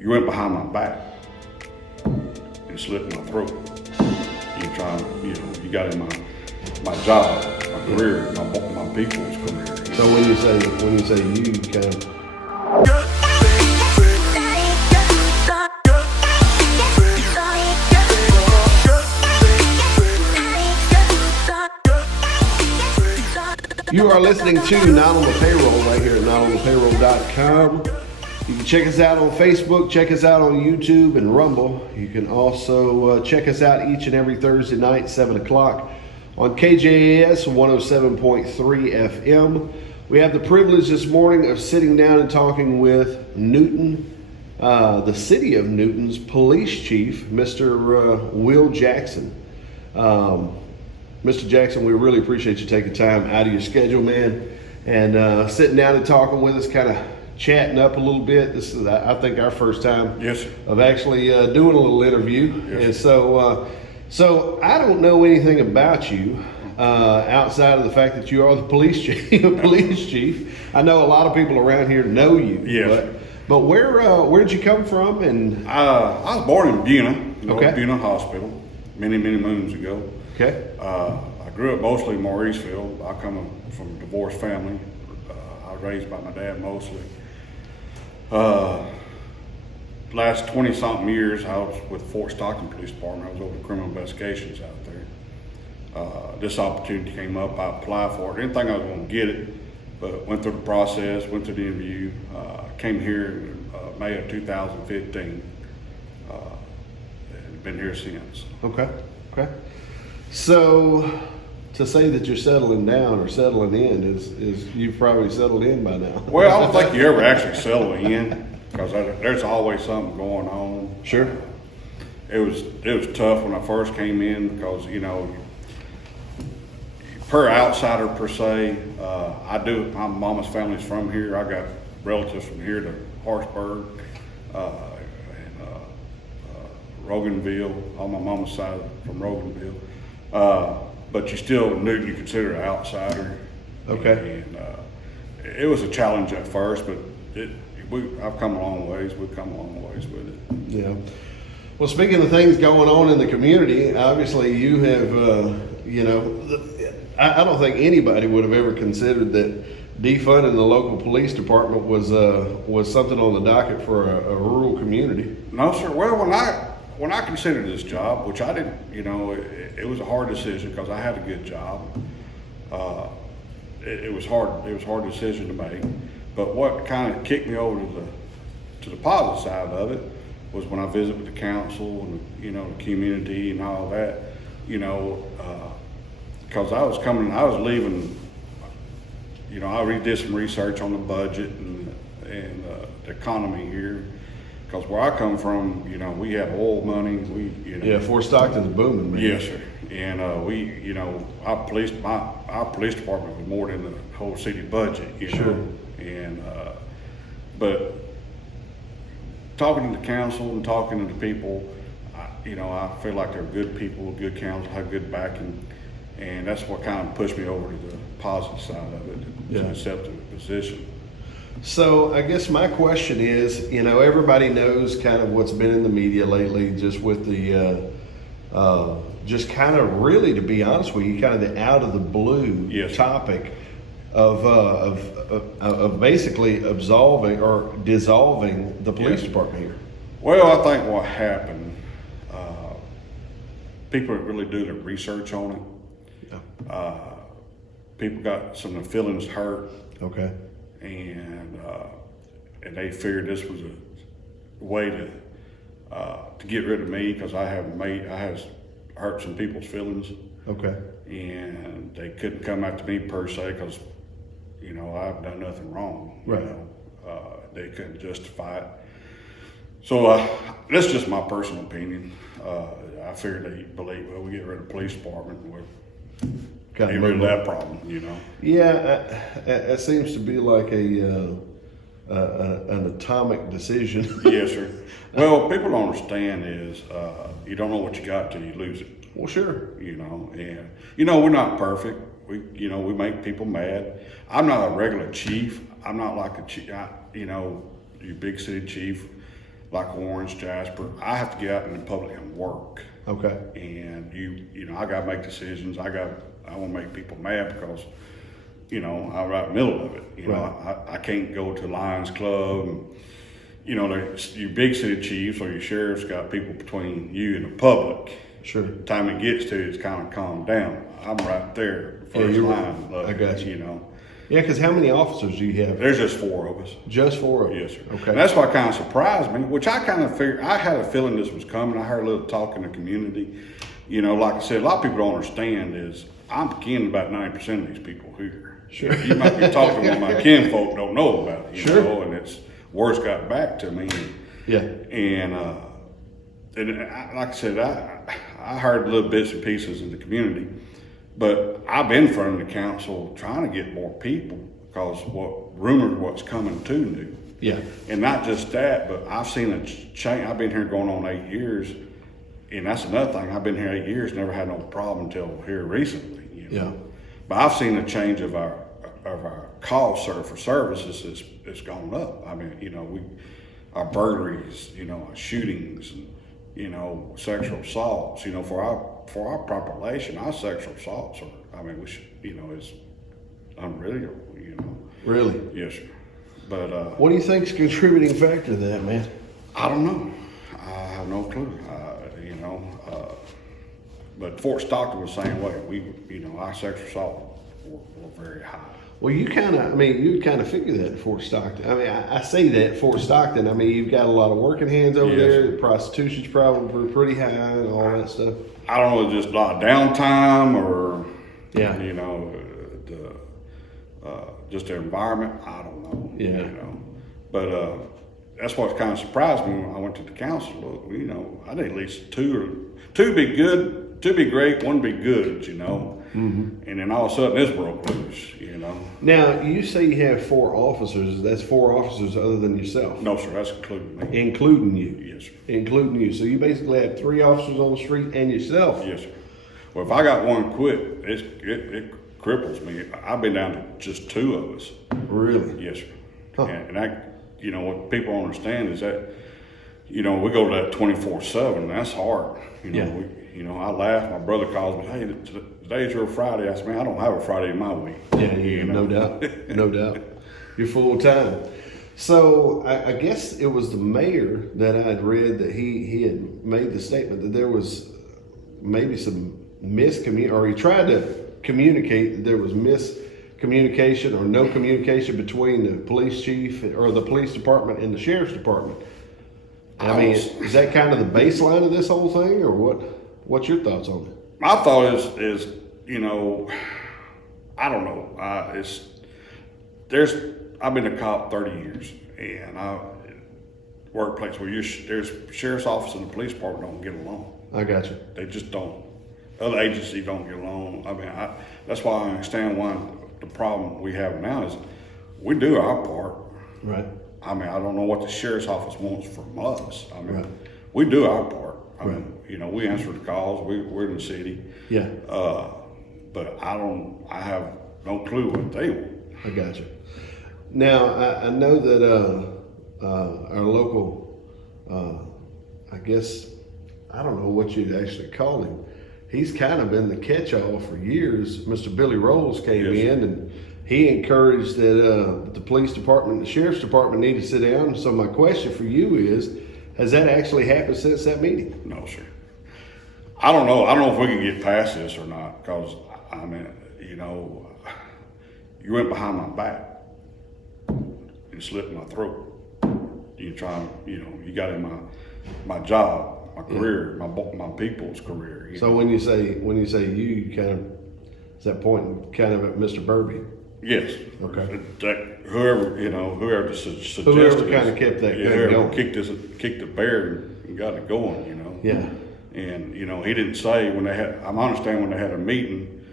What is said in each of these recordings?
You went behind my back and slit my throat. You got in my job, my career, my people's career. So when you say you kind of. You are listening to Not on the Payroll right here at notonthepayroll.com. You can check us out on Facebook, check us out on YouTube and Rumble. You can also check us out each and every Thursday night, 7 o'clock on KJAS 107.3 FM. We have the privilege this morning of sitting down and talking with Newton, the city of Newton's police chief, Mr. Will Jackson. Mr. Jackson, we really appreciate you taking time out of your schedule, man, and sitting down and talking with us, kind of chatting up a little bit. This is, I think, our first time of actually doing a little interview. Yes. And so I don't know anything about you outside of the fact that you are the police chief. I know a lot of people around here know you. Yes. But where'd you come from? And I was born in Buna, Okay. Buna Hospital, many moons ago. Okay. I grew up mostly in Mauriceville. I come from a divorced family. I was raised by my dad mostly. Last 20-something years, I was with Fort Stockton Police Department. I was over criminal investigations out there. This opportunity came up. I applied for it. Didn't think I was going to get it, but went through the process, went through the interview. Came here in May of 2015. And been here since. Okay. So to say that you're settling down or settling in is you've probably settled in by now. Well, I don't think you ever actually settle in because there's always something going on. Sure. It was tough when I first came in because, per outsider per se, my mama's family's from here. I got relatives from here to Harrisburg, and Roganville, on my mama's side from Roganville. But you still knew you consider an outsider. Okay. And it was a challenge at first, but I've come a long ways. We've come a long ways with it. Yeah. Well, speaking of things going on in the community, obviously you have, I don't think anybody would have ever considered that defunding the local police department was something on the docket for a rural community. No, sir. Well, when I considered this job, which I didn't, it was a hard decision because I had a good job. It was hard. It was a hard decision to make. But what kind of kicked me over to the positive side of it was when I visited with the council and the community and all that. Because I was leaving. I did some research on the budget and the economy here. Because where I come from, we have oil money. Yeah, Fort Stockton's booming, man. Yes, sir. And our police department was more than the whole city budget. Sure. And but talking to the council and talking to the people, I feel like they're good people, good council, have good backing, and that's what kind of pushed me over to the positive side of it, to accept the position. So I guess my question is, everybody knows kind of what's been in the media lately, just with the, just kind of really, to be honest with you, kind of the out of the blue topic of basically absolving or dissolving the police department here. Well, I think what happened, people that really do the research on it, people got some of the feelings hurt. Okay. And they figured this was a way to get rid of me because I have hurt some people's feelings. Okay. And they couldn't come after me per se because I've done nothing wrong. Right. They couldn't justify it. So that's just my personal opinion. I figured they believe, well, we get rid of the police department, we're get rid of that problem, Yeah, it seems to be like an atomic decision. Yes, sir. Well, what people don't understand is you don't know what you got till you lose it. Well, sure. And we're not perfect. We make people mad. I'm not a regular chief. I'm not like a chief, your big city chief. like Orange, Jasper, I have to get out in the public and work. Okay. And you know, I gotta make decisions. I want to make people mad because, you know, I'm right in the middle of it. You know, I can't go to Lions Club. And, you know, your big city chiefs or your sheriffs got people between you and the public. Sure. The time it gets to it's kind of calmed down. I'm right there, first line. I got you. You know. Yeah, because how many officers do you have? There's just 4 of us. Just 4 of them? Yes, sir. Okay. And that's what kind of surprised me, which I kind of figured, I had a feeling this was coming. I heard a little talk in the community. You know, like I said, a lot of people don't understand is I'm kin to about 90% of these people here. Sure. You might be talking to one of my kinfolk don't know about it, you sure. know, and it's words got back to me. Yeah. And like I said, I heard little bits and pieces in the community, but I've been in front of the council trying to get more people because what's coming to new. Yeah. And not just that, but I've seen a change. I've been here going on 8 years, and that's another thing. I've been here 8 years, never had no problem until here recently. You know? Yeah. But I've seen a change of our cost for services is gone up. I mean, you know, our burglaries, you know, our shootings, and, you know, sexual assaults. You know, for our population, our sexual assaults are. I mean, we should, you know, is unreal. You know. Really? Yes, sir. But what do you think's a contributing factor to that, man? I don't know. I have no clue. You know, but Fort Stockton was the same way. You know, our sexual assault were very high. Well, you kind of figure that at Fort Stockton. I mean, I say that at Fort Stockton. I mean, you've got a lot of working hands over there. The prostitution's probably pretty high and all that stuff. I don't know, just a lot of downtime or, you know, just the environment. I don't know. Yeah. You know, but that's what kind of surprised me when I went to the council. Look, you know, I need at least two be good, 2 be great, 1 be good. You know. Mm-hmm. And then all of a sudden this broke loose, you know. Now, you say you have 4 officers. That's 4 officers other than yourself? No, sir, that's including me. Including you? Yes, sir. Including you. So you basically have 3 officers on the street and yourself? Yes, sir. Well, if I got one quit, it cripples me. I've been down to just 2 of us. Really? Yes, sir. Huh. And you know, what people don't understand is that, you know, we go to that 24/7. That's hard. You know, you know, I laugh. My brother calls me, hey, today's your Friday. I said, man, I don't have a Friday in my week. Yeah, you know? No doubt. No doubt. You're full time. So I guess it was the mayor that I'd read that he had made the statement that there was maybe some miscommunication, or he tried to communicate that there was miscommunication or no communication between the police chief or the police department and the sheriff's department. I mean, is that kind of the baseline of this whole thing, or what? What's your thoughts on it? My thought is you know, I don't know. I've been a cop 30 years, and workplace where there's sheriff's office and the police department don't get along. I got you. They just don't. Other agencies don't get along. I mean, that's why I understand why the problem we have now is we do our part. Right. I mean, I don't know what the sheriff's office wants from us. I mean, right. We do our part. I right. mean, you know, we answer the calls. We're in the city. Yeah. But I have no clue what they want. I got you. Now, I know that our local, I guess, I don't know what you'd actually call him. He's kind of been the catch-all for years. Mr. Billy Rolls came in and he encouraged that the police department and the sheriff's department need to sit down. So my question for you is, has that actually happened since that meeting? No, sir. I don't know. I don't know if we can get past this or not, because, I mean, you know, you went behind my back and slit my throat. You got in my job, my career, my people's career. So when you say you kind of, is that pointing kind of at Mr. Burby? Yes. Okay. Whoever suggested whoever kind of kept that gun going. kicked the bear and got it going, you know. Yeah. And you know, he didn't say when they had. I understand when they had a meeting,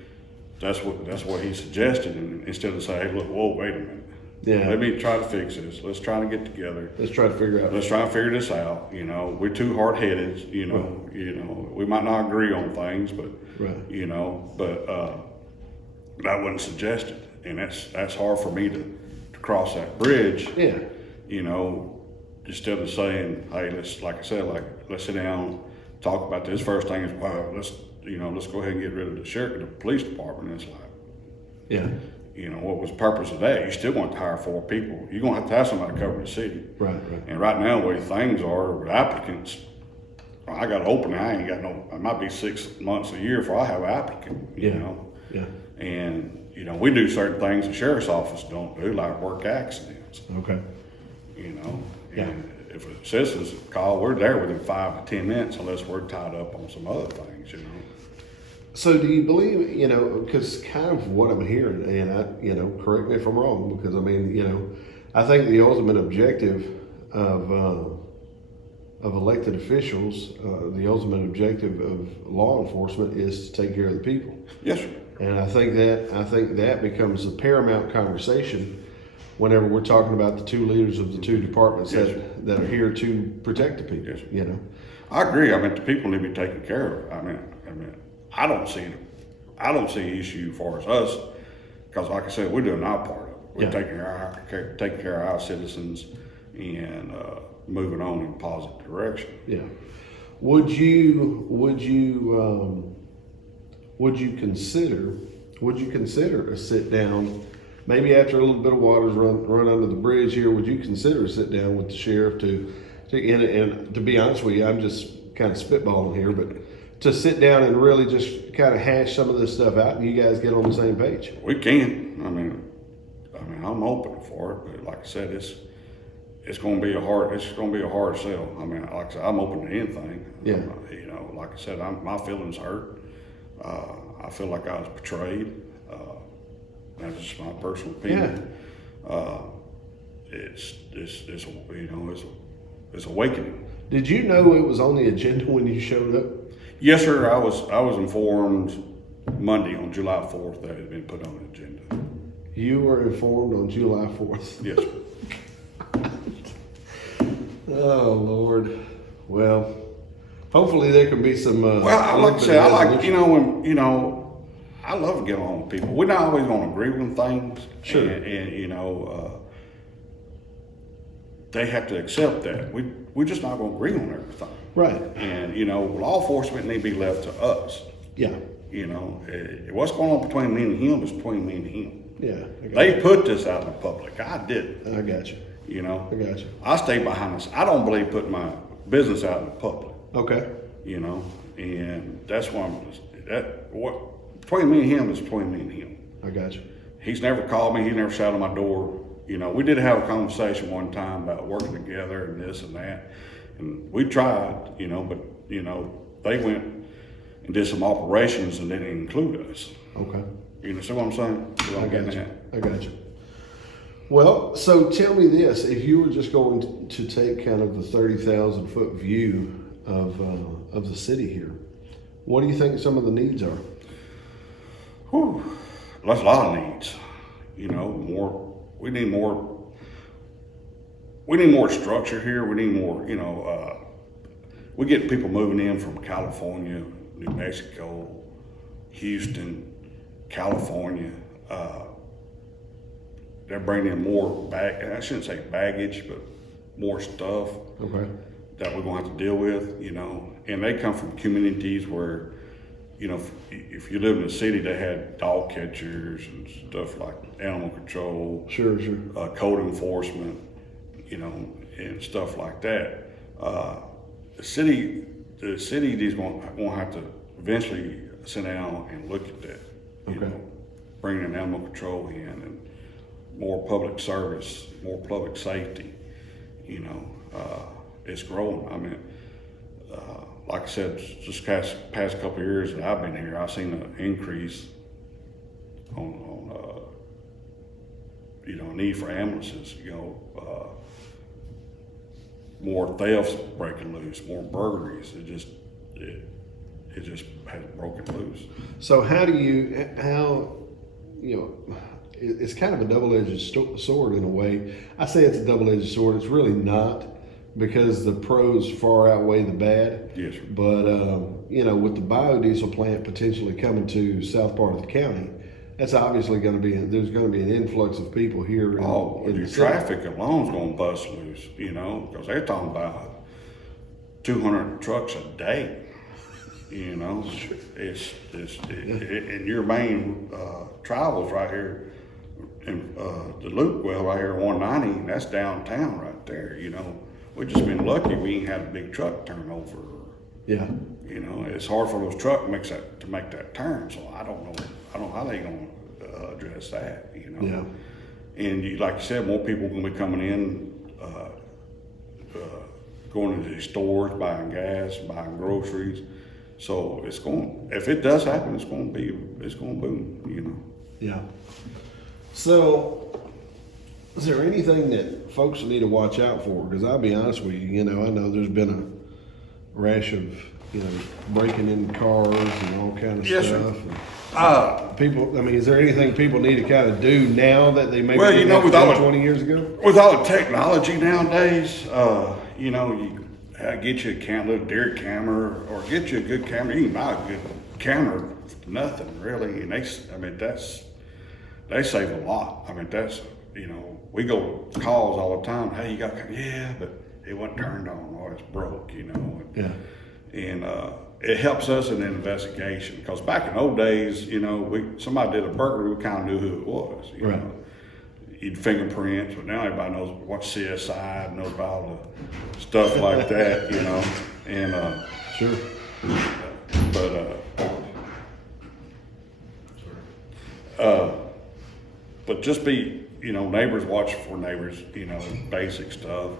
that's what he suggested, and instead of saying, "Hey, look, whoa, wait a minute. Yeah. Let me try to fix this. Let's try to get together. Let's try to figure this out. You know, we're too hard-headed. You know, right. You know, we might not agree on things, but right. You know, but that wasn't suggested, and that's hard for me to cross that bridge. Yeah. You know, instead of saying, hey, let's sit down, talk about this. First thing is, wow, let's go ahead and get rid of the police department. And it's like, Yeah. What was the purpose of that? You still want to hire 4 people. You're going to have somebody to cover the city. Right. And right now, the way things are with applicants, I got an opening. I ain't got it might be 6 months, a year before I have an applicant, you know. Yeah. And, we do certain things the sheriff's office don't do, like work accidents, Okay. And if a citizen's call, we're there within 5 to 10 minutes unless we're tied up on some other things, So do you believe, because kind of what I'm hearing, and I, correct me if I'm wrong, because I think the ultimate objective of elected officials, the ultimate objective of law enforcement is to take care of the people. Yes, sir. And I think that becomes a paramount conversation whenever we're talking about the 2 leaders of the 2 departments that are here to protect the people. Yes. I agree. The people need to be taken care of. I don't see an issue for us because, like I said, we're doing our part of it. We're taking care of our citizens and moving on in a positive direction. Yeah. Would you consider a sit down? Maybe after a little bit of water's run under the bridge here, would you consider a sit down with the sheriff and to be honest with you, I'm just kind of spitballing here, but to sit down and really just kind of hash some of this stuff out and you guys get on the same page? We can. I'm open for it, but like I said, it's going to be a hard sell. Like I said, I'm open to anything. Yeah. Like I said, my feelings hurt. I feel like I was betrayed. That's just my personal opinion. Yeah. It's awakening. Did you know it was on the agenda when you showed up? Yes, sir. I was informed Monday on July 4th that it had been put on the agenda. You were informed on July 4th? Yes, sir. Oh, Lord. Well, hopefully there can be some. Well, like I said, I like, I love to get along with people. We're not always going to agree with things. Sure. And they have to accept that. We're just not going to agree on everything. Right. And, law enforcement need to be left to us. Yeah. What's going on between me and him is between me and him. Yeah. They put this out in the public. I didn't. I got you. I got you. I stay behind this. I don't believe putting my business out in the public. Okay. And that's why between me and him is between me and him. I got you. He's never called me. He never sat on my door. We did have a conversation one time about working together and this and that. And we tried, but, they went and did some operations and didn't include us. Okay. You see what I'm saying? I got you. Well, so tell me this: if you were just going to take kind of the 30,000 foot view of the city here, what do you think some of the needs are? Whew, that's a lot of needs. We need more structure here. We need more. We get people moving in from California, New Mexico, Houston, California. They're bringing in more I shouldn't say baggage, but more stuff that we're going to have to deal with, and they come from communities where, if you live in the city, they had dog catchers and stuff like animal control, sure, code enforcement, and stuff like that. The city is going to have to eventually sit down and look at that, bringing an animal control in and more public service, more public safety, it's growing. Like I said, just past couple of years that I've been here, I've seen an increase on need for ambulances, more thefts breaking loose, more burglaries. It just has broken loose. So it's kind of a double-edged sword in a way. I say it's a double-edged sword. It's really not, because the pros far outweigh the bad. Yes, sir. But with the biodiesel plant potentially coming to south part of the county, that's obviously going to be, there's going to be an influx of people here. Your the city. traffic alone's gonna bust loose, because they're talking about 200 trucks a day. It's and your main travels right here, in the loop well right here, 190. That's downtown right there. We've just been lucky we ain't had a big truck turn over. Yeah. It's hard for those trucks to make that turn. So I don't know how they gonna address that. Yeah. And like you said, more people gonna be coming in, going into these stores, buying gas, buying groceries. So if it does happen, it's gonna boom. Yeah. So, is there anything that folks need to watch out for? Because I'll be honest with you, I know there's been a rash of, breaking in cars and all kind of Yes, stuff. sir. People, is there anything people need to kind of do now that they maybe Well, didn't with have to all do 20 years ago? With all the technology nowadays, you get you a little deer camera or get you a good camera. You can buy a good camera for nothing really, and they save a lot. We go to calls all the time. Hey, you got but it wasn't turned on or it's broke, Yeah. And it helps us in the investigation because back in old days, somebody did a burglary, we kind of knew who it was. Right. You'd fingerprints, but now everybody knows what CSI, knows about all the stuff like that, and Sure. but just be, neighbors, watch for neighbors, basic stuff.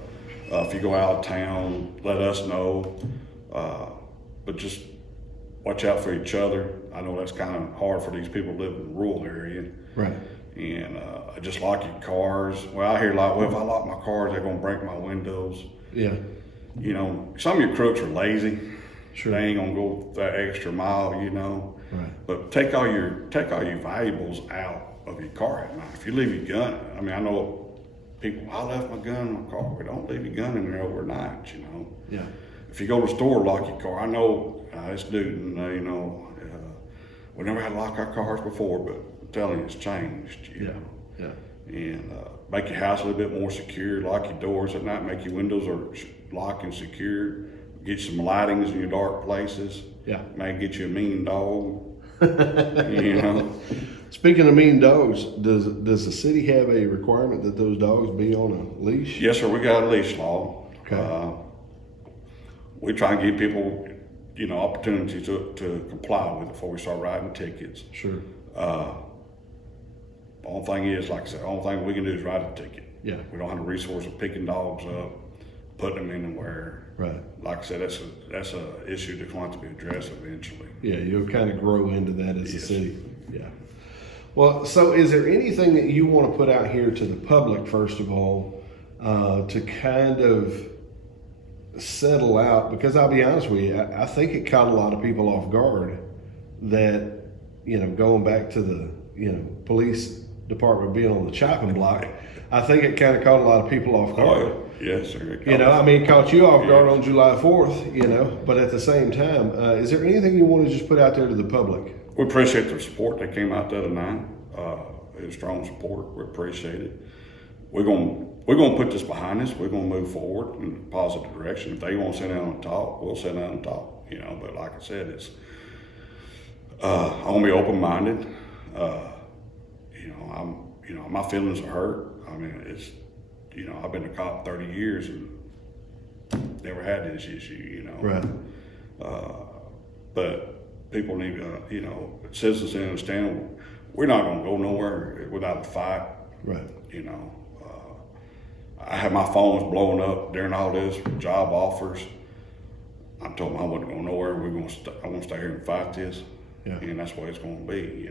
If you go out of town, let us know, but just watch out for each other. I know that's kind of hard for these people who live in the rural area. Right. And just lock your cars. Well, I hear if I lock my cars, they're gonna break my windows. Yeah. Some of your crooks are lazy. Sure. They ain't gonna go that extra mile, Right. But take all your valuables out of your car at night. If you leave your gun, I know people, I left my gun in my car. We don't leave your gun in there overnight, Yeah. If you go to the store, lock your car. I know it's Newton, we never had to lock our cars before, but I'm telling you, it's changed, Yeah. Yeah. And make your house a little bit more secure. Lock your doors at night. Make your windows locked and secure. Get some lightings in your dark places. Yeah. May get you a mean dog. Speaking of mean dogs, does the city have a requirement that those dogs be on a leash? Yes, sir. We got a leash law. Okay. We try and give people, opportunity to comply with it before we start writing tickets. Sure. The only thing is, like I said, the only thing we can do is write a ticket. Yeah. We don't have the resource of picking dogs up, putting them anywhere. Right. Like I said, that's a issue that's going to have to be addressed eventually. Yeah, you'll kind of grow into that as a Yes. city. Yeah. Well, so is there anything that you want to put out here to the public, first of all, to kind of settle out? Because I'll be honest with you, I think it caught a lot of people off guard that, going back to the, police department being on the chopping block, I think it kind of caught a lot of people off guard. Oh, yes, sir. It caught you off guard on July 4th, but at the same time, is there anything you want to just put out there to the public? We appreciate their support. They came out the other night. It was strong support. We appreciate it. We're gonna put this behind us. We're gonna move forward in a positive direction. If they want to sit down and talk, we'll sit down and talk. But like I said, it's I'm gonna be open-minded. My feelings are hurt. It's I've been a cop 30 years and never had this issue. Right. But people need to, citizens need to understand we're not gonna go nowhere without a fight. Right. I had my phone was blowing up during all this job offers. I told them I wasn't going nowhere. I'm gonna stay here and fight this, Yeah. and that's what it's gonna be.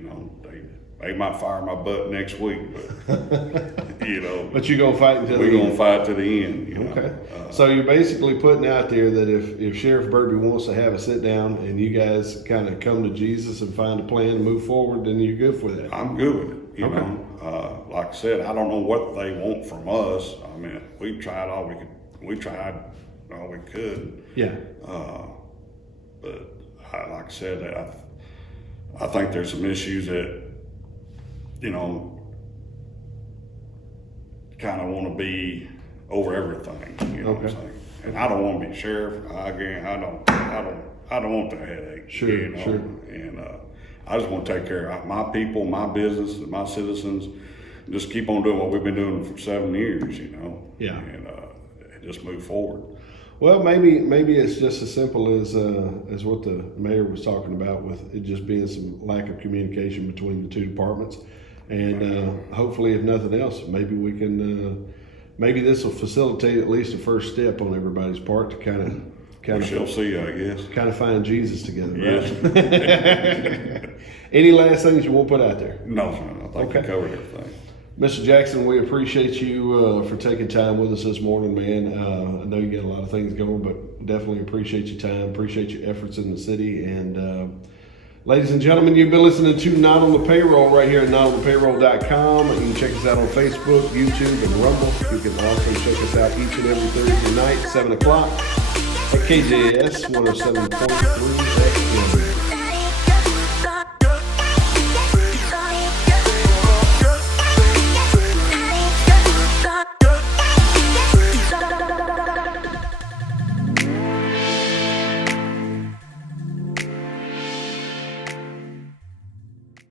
They might fire my butt next week, but But you're gonna fight until we're the gonna end. fight to the end. Okay. So you're basically putting out there that if Sheriff Burby wants to have a sit down and you guys kind of come to Jesus and find a plan to move forward, then you're good for that. I'm good with it. Okay. Like I said, I don't know what they want from us. We tried all we could. We tried all we could. Yeah. But like I said, I think there's some issues that you know, kind of want to be over everything, you know what I'm saying? And I don't want to be sheriff. Again, I don't want the headache. Sure, you know? sure. And I just want to take care of my people, my business, my citizens. Just keep on doing what we've been doing for 7 years, you know. Yeah. And just move forward. Well, maybe it's just as simple as what the mayor was talking about, with it just being some lack of communication between the two departments, and hopefully, if nothing else, maybe we can. Maybe this will facilitate at least a first step on everybody's part to kind We of shall see, I guess. kind of find Jesus together. Yes. Right? Any last things you want to put out there? No, son, I think we covered everything. Mr. Jackson, we appreciate you for taking time with us this morning, man. I know you got a lot of things going, but definitely appreciate your time, appreciate your efforts in the city. And ladies and gentlemen, you've been listening to Not on the Payroll right here at notonthepayroll.com. You can check us out on Facebook, YouTube, and Rumble. You can also check us out each and every Thursday night, 7 o'clock at KJS 107.3 FM.